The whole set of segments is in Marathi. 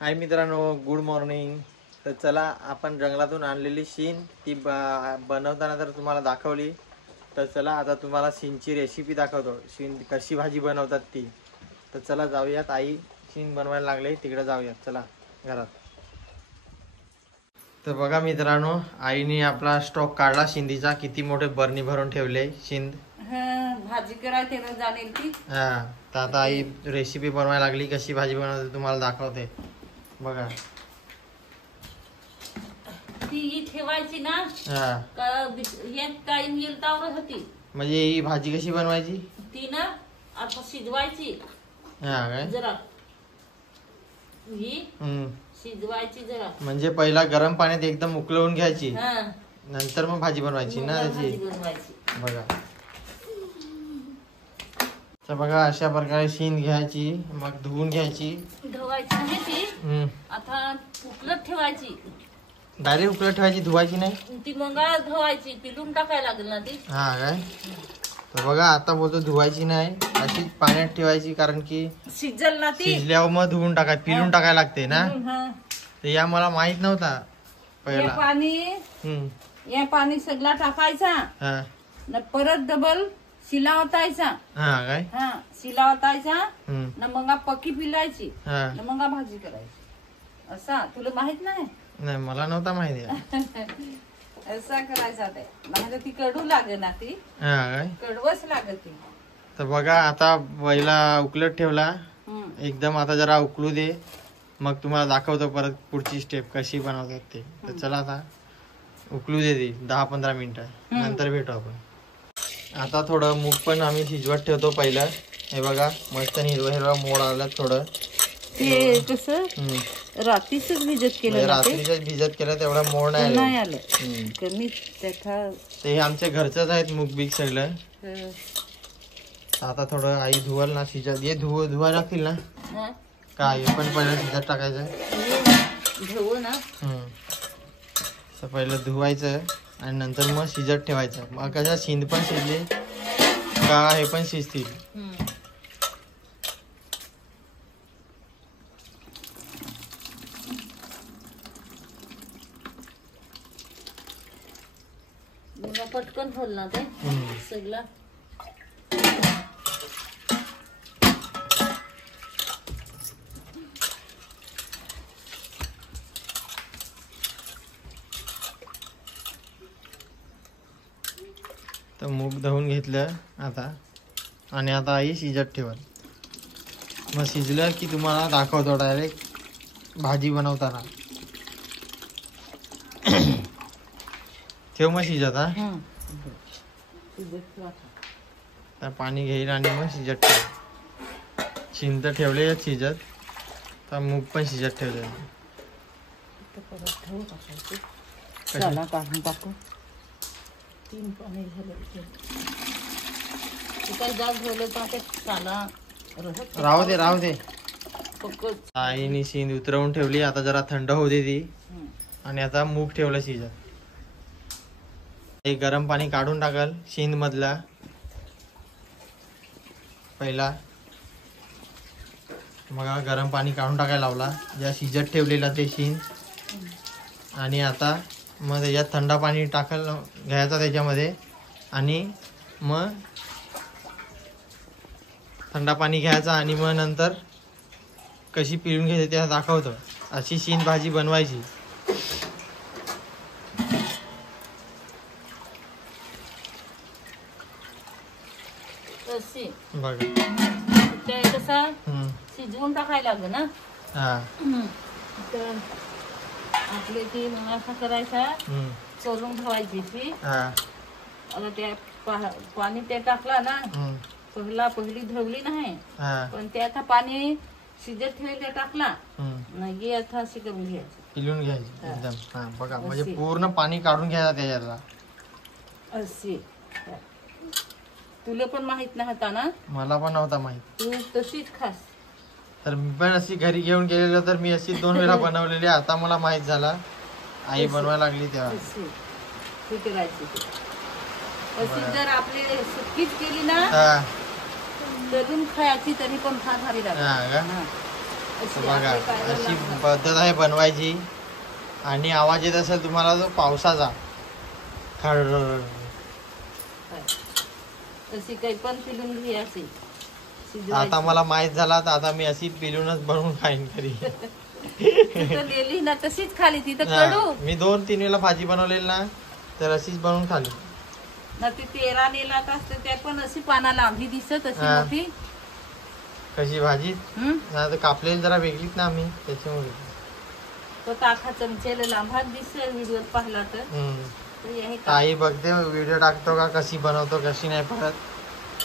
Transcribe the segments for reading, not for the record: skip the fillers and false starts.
हाय मित्रांनो, गुड मॉर्निंग. तर चला, आपण जंगलातून आणलेली शीन ती बनवताना तर तुम्हाला दाखवली. तर चला आता तुम्हाला शीनची रेसिपी दाखवतो. शीन कशी भाजी बनवतात ती. तर चला जाऊयात. आई शीन बनवायला लागले, तिकडे जाऊयात. चला घरात. तर बघा मित्रांनो, आईने आपला स्टॉक काढला शिंदीचा. किती मोठे बरणी भरून ठेवले शिंद. भाजी करायची जाणेल ती. हा, तर आता आई रेसिपी बनवायला लागली. कशी भाजी बनवते तुम्हाला दाखवते. बघा ती ठेवायची ना. हा, एक टाइम येईल तर होती. म्हणजे ही भाजी कशी बनवायची? ती ना आता शिजवायची. हा काय? जरा ही शिजवायची जरा. म्हणजे पहिला गरम पाण्यात एकदम उकळवून घ्यायची, हा, नंतर मग भाजी बनवायची ना भाजी त्याची. बनवायची. बघा, तर बघा अशा प्रकारे शीन घ्यायची, मग धुवून घ्यायची. धुवायची नाही ती. आता उकळत ठेवायची. डायरेक्ट उकळत ठेवायची, धुवायची नाही. ती मग धुवायची, पिलून टाकायला लागेल ना ती. हा काय? तर बघा आता बोलतो धुवायची नाही, अशीच पाण्यात ठेवायची, कारण की शिजल ना ती. शिजल्यावर मग धुवून टाकाय, पिलून टाकायला लागते ना. तर या मला माहित नव्हता पहिला. या पाणी सगळा टाकायचा. हा न परत डबल शिलावतायचा. हा काय? हा, शिलावतायचा. न मग पक्की पिलायची. हा, न मग भाजी करायची. असा तुला माहित नाही? नाही मला नव्हता माहिती. असा करायचा ते. म्हणजे ती कडू लागे ना ती. हा काय? कडवच लागत ती. तर बघा आता पहिला उकळत ठेवला एकदम. आता जरा उकळू दे, मग तुम्हाला दाखवतो परत पुढची स्टेप कशी बनवतात ते. तर चला आता उकळू दे ती 10-15 मिनिटं, नंतर भेटू आपण. आता थोडं मूग पण आम्ही शिजवत ठेवतो पहिलं. हे बघा मस्त हिरवा हिरवा मोड आला थोडं. ते कसं रात्रीच भिजत केलं. रात्रीच भिजत केलं तेवढा मोड नाही आलं. कमी त्याचा. ते आमच्या घरचंच आहेत मूग बीग सगळं. आता थोडं आई धुवाल ना, शिजत ये धुवा लागतील ना. काय पण पहिलं शिजत टाकायचं. धुवू ना. तर पहिलं धुवायचं आणि नंतर मग शिजत ठेवायचं. मग कसं शिंद पण शिजली का हे पण शिजतील. पटकन होल ना ते सगळं. तर मूग धुवून घेतलं आता, आणि आता आई शिजत ठेवल. मग शिजलं की तुम्हाला दाखवतो डायरेक्ट भाजी बनवताना. ठेव मग शिजत. हा, तर पाणी घेईल आणि मग शिजत ठेव. शिंद ठेवले शिजत, तर मूग पण शिजत ठेवले. काढून टाकू. 3 पाणी झालं. राहू दे. आईने शिंद उतरवून ठेवली. आता जरा थंड होऊ दे ती, आणि आता मूग ठेवलं शिजत. एक गरम पाणी काढून टाकल शिंद मधला पहिला. मग गरम पाणी काढून टाकायला लावला ज्या शिजत ठेवलेला ते शिंद. आणि आता मग त्याच्यात थंड पाणी टाकायला घ्यायचा त्याच्यामध्ये, आणि मग थंड पाणी घ्यायचा, आणि मग नंतर कशी पिळून घ्यायची ते दाखवतो. अशी शिंद भाजी बनवायची. बघा ते कसं शिजवून टाकायला लागलं ना. हा, तर आपली ती असा करायचा. चोरून ठेवायची ती. आता त्या पाणी ते टाकला ना. पहिली धवली नाही, पण ते आता पाणी शिजत ठेवले टाकला नाही. आता अशी करून घ्यायची, पिळून घ्यायची एकदम. हा बघा, म्हणजे पूर्ण पाणी काढून घ्यायचं त्याच्यातला. अशी तुला पण माहित नव्हता ना? मला पण नव्हता माहित. तू तशीच खास. तर मी पण अशी घरी घेऊन गेलेलो, तर मी अशी 2 वेळा बनवलेली. आता मला माहित झाला, आई बनवायला लागली तेव्हा. अशी जर आपली सुकीच केली ना, तळून खायची तरी पण फार भारी लागते. अशी बघा आपली काय अशी लागणार. पद्धत आहे बनवायची. आणि आवाज येत असेल तुम्हाला तो पावसाचा. खरं. अशी काही पण पिलून घे अशी आता मला माहित झाला तर आता मी अशी पिलूनच बनवून खाईन घरी. नेली ना तशीच खाली ती तर कडू मी 2-3 वेळा भाजी बनवलेली ना तर अशीच बनवून खाली ना. ती तेरा नेला असते त्या पण अशी पाना लांबली दिसत अशी हा. मोठी. कशी भाजी हम्म कापलेली जरा वेगळीच ना आम्ही त्याच्यामुळे. तो टाका चमचेला लांभात दिसेल व्हिडिओ पाहिला तर. तर हे का- ताई बघते व्हिडिओ टाकतो का कशी बनवतो कशी नाही परत.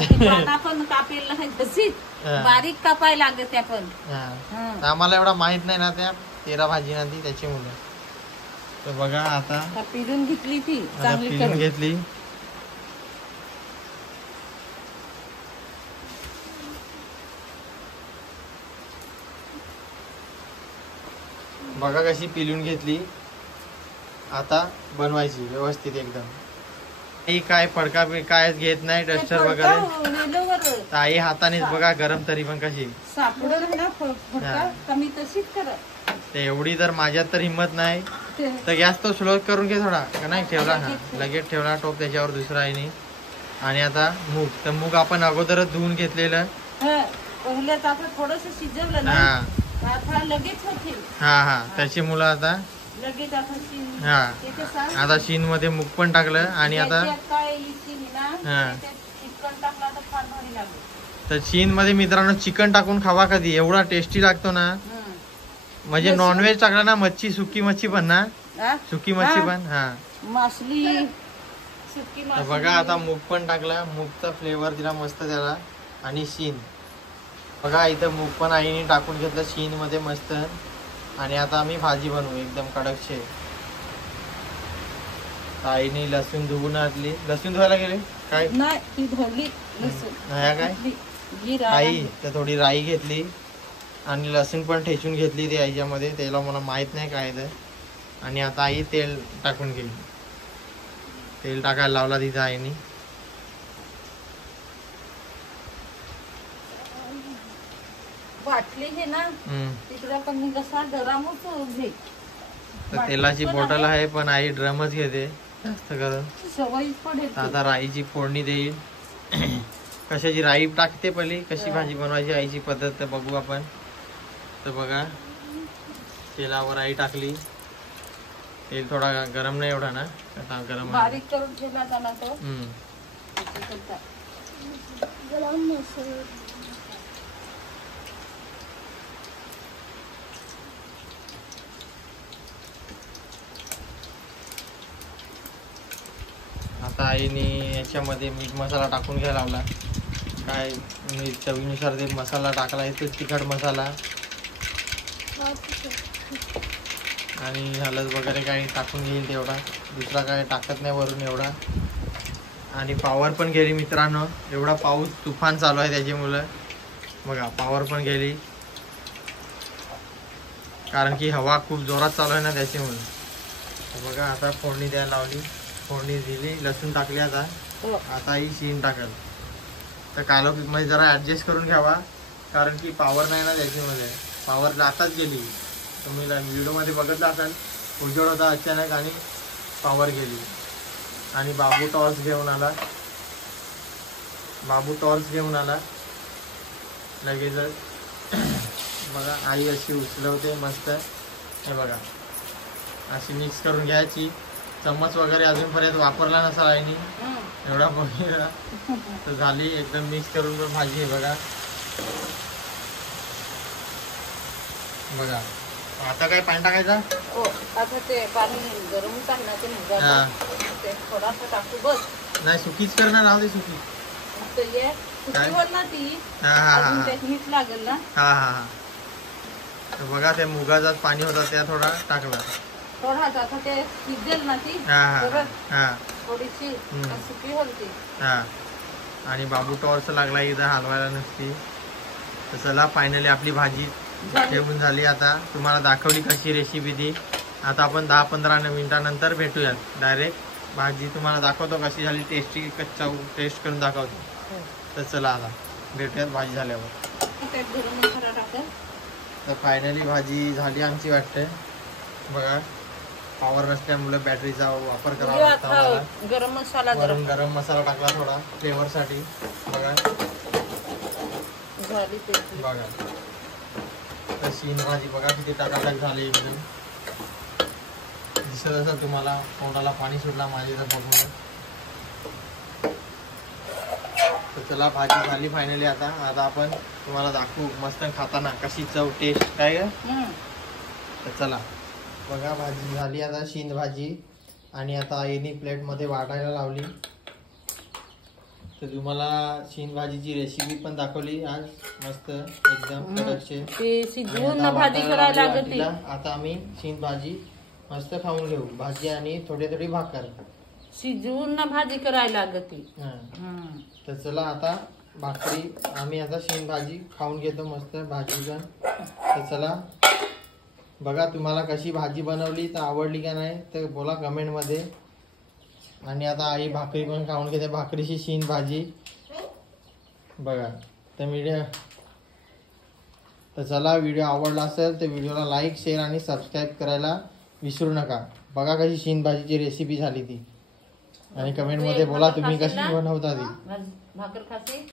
पाना पण कापेल नाही तशीच हा. बारीक कापाय लागत त्या पण. हा. आम्हाला एवढा माहित नाही ना त्या तेरा भाजी ना ती त्याच्यामुळे. तर बघा आता पिलून घेतली ती आता चांगली पिलून करून. घेतली. बघा कशी पिलून घेतली. आता बनवायची व्यवस्थित एकदम. ही काय फडका काय घेत नाही डस्टर वगैरे. ताई हातानेच बघा गरम तरी पण कशी सापडत ना फडका कमी तशीच कर. ते एवढी तर माझ्यात तर हिंमत नाही. तर गॅस तो स्लो करून घे थोडा का नाही ठेवला. हा लगेच ठेवला टोप त्याच्यावर दुसरा आहे नाही. आणि आता मूग तर मूग आपण अगोदरच धुवून घेतलेलं. पहिल्याच आता थोडस शिजवलं ना हा आता लगेच होतील. हा त्याची मुलं आता लगेच आता शिन- हा त्याच्यात सांग. आता शीन मध्ये मूग पण टाकलं आणि आता त्याच्यात काय इच्छिन ना हा. त्याच्यात चिकन टाकला तर फार भारी लागेल. तर शीन मध्ये मित्रांनो चिकन टाकून खावा कधी एवढा टेस्टी लागतो ना. म्हणजे नॉनव्हेज टाकला ना मच्छी सुकी मच्छी पण ना सुकी मच्छी पण हा मासली सुकी तर मासली. बघा आता मूग पण टाकला. मूगचा फ्लेवर दिला मस्त त्याला. आणि शीन बघा इथं मूग पण आईने टाकून घेतलं शीन मध्ये मस्त. आणि आता आम्ही भाजी बनवू एकदम कडकशे. आईने लसूण धुवून आणली. लसूण धुवायला गेले काय नाही ती धरली लसूण काय जिरा आई तर थोडी राई घेतली आणि लसूण पण ठेचून घेतली ती याच्यामध्ये. त्याला मला माहित नाही काय तर. आणि आता आई तेल टाकून गेली. तेल टाकायला लावला तिथं आईने. बाटली हे ना तिकडे पण मी कसा गरमच घे. तर तेलाची बॉटल आहे पण आई ड्रमच घेते जास्त करून. सवयीच पडेल. तर आता राईची फोडणी देईल. कशाची राई टाकते पहिली कशी भाजी बनवायची आईची पद्धत तर बघू आपण. तर बघा तेलावर आई टाकली. तेल थोडा गरम नाही एवढा ना आता गरम बारीक करून ठेवला जाणार तो. आता आईने याच्यामध्ये मीठ मसाला टाकून घ्यायला लावला. काय चवीनुसार ते मसाला टाकला येतो तिखट मसाला. आणि हळद वगैरे काही टाकून घेईल तेवढा. दुसरा काय टाकत नाही वरून एवढा. आणि पावर पण गेली मित्रांनो. एवढा पाऊस तुफान चालू आहे त्याच्यामुळं बघा पावर पण गेली. कारण की हवा खूप जोरात चालू आहे ना त्याच्यामुळे. बघा आता फोडणी द्यायला लावली. फोडणी दिली लसूण टाकली. आता ही शीन टाकल. तर कालो मध्ये जरा ॲडजस्ट करून घ्यावा कारण की पावर नाही ना त्याच्यामध्ये. पावर आताच गेली. तुम्ही व्हिडिओमध्ये बघितलं असाल उजेड होता अचानक आणि पावर गेली. आणि बाबू टॉर्च घेऊन आला. लगेचच बघा आई अशी उचलवते मस्त. हे बघा अशी मिक्स करून घ्यायची. चम्मच वगैरे अजूनपर्यंत वापरला नसा आईनी एवढा बघितला तर झाली एकदम मिक्स करून पण भाजी. आहे बघा आता काय पाणी टाकायचं. आता ते पाणी गरम टाकण्याचं नाही थोडासा टाकू बस. नाही सुकीच करणार राहू दे सुकी. ना ती मीठ लागेल ना. तर बघा त्या मुगाचाच पाणी होता त्या थोडा टाकला. थोडा आता ते शिजेल ना ती थोडीशी सुकी होती. आणि बाबू टॉर्च लागला इथं हलवायला नसती. तर चला फायनली आपली भाजी ठेवून झाली. आता तुम्हाला दाखवली कशी रेसिपी ती. आता आपण 10-15 मिनिटानंतर भेटूयात. डायरेक्ट भाजी तुम्हाला दाखवतो कशी झाली. टेस्टी कच्चा टेस्ट करून दाखवतो. तर चला आता भेटूयात भाजी झाल्यावर. तर फायनली भाजी झाली आमची वाटते. बघा पॉवर नसल्यामुळे बॅटरीचा वापर करावा लागतो आम्हाला. गरम मसाला गरम मसाला टाकला थोडा फ्लेवर साठी. बघा झाली ते बघा तर शीन भाजी बघा किती टाकाटाक झाली एकदम. दिसत असेल तुम्हाला, तोंडाला पाणी सुटला माझी तर बघून. तर चला भाजी झाली फायनली. आता आपण तुम्हाला दाखवू मस्त खाताना कशी चव टेस्ट काय. तर चला बघा भाजी झाली आता शीन भाजी. आणि आता आईने प्लेट मध्ये वाटायला लावली. तर तुम्हाला शीन भाजीची रेसिपी पण दाखवली आज मस्त एकदम भाजी करायला लागते. आता आम्ही शीन भाजी मस्त खाऊन घेऊ. भाजी आणि थोडी भाकर शिजवून ना भाजी करायला लागते. तर चला आता भाकरी आम्ही आता शीन भाजी खाऊन घेतो मस्त भाजी पण. तर चला बघा तुम्हाला कशी भाजी बनवली तर आवडली का नाही तर बोला कमेंट मध्ये. आणि आता आई भाकरी पण खाऊन घेते, भाकरीची शीन भाजी बघा. तर चला व्हिडिओ आवडला असेल तर व्हिडिओला लाईक शेअर आणि सबस्क्राईब करायला विसरू नका. बघा कशी शीन भाजीची रेसिपी झाली ती. आणि कमेंट मध्ये बोला तुम्ही कशी बनवता ती. भाकर खाते.